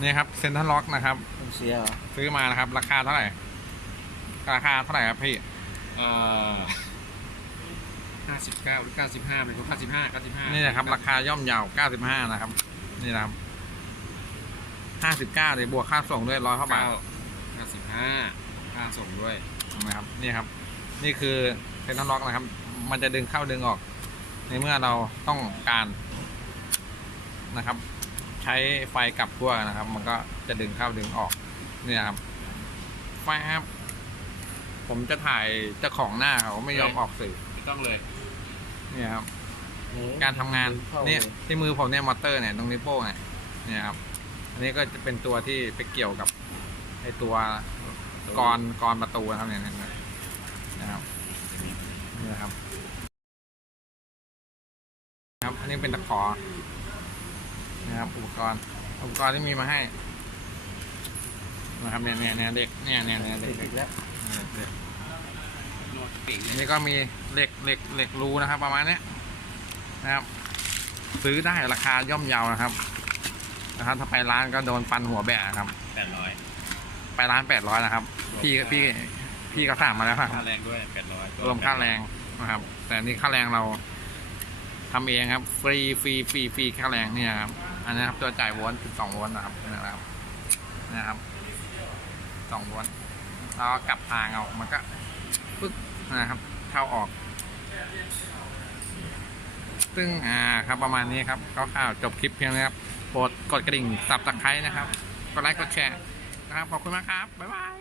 นี่ครับเซ็นทรัลล็อกนะครับมันเสียเหรอซื้อมานะครับ ราคาเท่าไหร่ ราคาเท่าไหร่ครับพี่เอ่อห้าสิบเก้าหรือเก้าสิบห้าเป็นคนเก้าสิบห้าเก้าสิบห้านี่นะครับ ราคาย่อมเยาว95นะครับ นี่นะครับ 59เดี๋ยวบวกค่าส่งด้วยร้อยกว่าบาเก้าทห้าสิบห้าค่าส่งด้วย นะครับ นี่ครับ นี่คือเซ็นทรัลล็อกนะครับ มันจะดึงเข้าดึงออก ในเมื่อเราต้องการนะครับ ใช้ไฟกลับขั้วนะครับ มันก็จะดึงเข้าดึงออกเนี่ยครับไฟครับ ผมจะถ่ายเจ้าของหน้าเขาไม่ยอมออกสื่อไม่ต้องเลยเนี่ยครับนี่การทำงานเข้าเนี่ยเลยที่มือผมเนี่ยมอเตอร์เนี่ยตรงนิ้วโป้งเนี่ยเนี่ยครับอันนี้ก็จะเป็นตัวที่ไปเกี่ยวกับไอตัวกรอนกรอนประตูนะครับเนี่ยเนี่ยนะครับนี่นะครับครับ อันนี้เป็นตะขอ นะครับอุปกรณ์อุปกรณ์ที่มีมาให้นะครับเนี่ยเนี่ยเนี่ยเด็กเนี่ยเนี่ยเนี่ยเด็กติดอีกแล้วเนี่ยเด็กโน้ตปิ่งอันนี้ก็มีเหล็กเหล็กเหล็กรูนะครับ ประมาณเนี้ยนะครับ ซื้อได้ราคาย่อมเยานะครับนะครับถ้าไปร้านก็โดนฟันหัวแบะครับแปดร้อยไปร้านแปดร้อยนะครับ พี่พี่พี่ก็สั่งมาแล้วครับค่าแรงด้วยแปดร้อยรวมค่าแรงนะครับ แต่นี่ค่าแรงเราทำเองครับ ฟรีฟรีฟรีฟรีค่าแรงเนี่ยครับ อันนี้ครับตัวจ่ายโวลต์12โวลต์นะครับนะครับนะครับสองโวลต์แล้วกลับทางเอามันก็ปึ๊กนะครับ เข้าออก ซึ่งอ่าครับประมาณนี้ครับคร่าวๆจบคลิปเพียงนี้ครับโปรดกดกระดิ่งสับตะไคร้นะครับกดไลค์กดแชร์นะครับขอบคุณมากครับบ๊ายบาย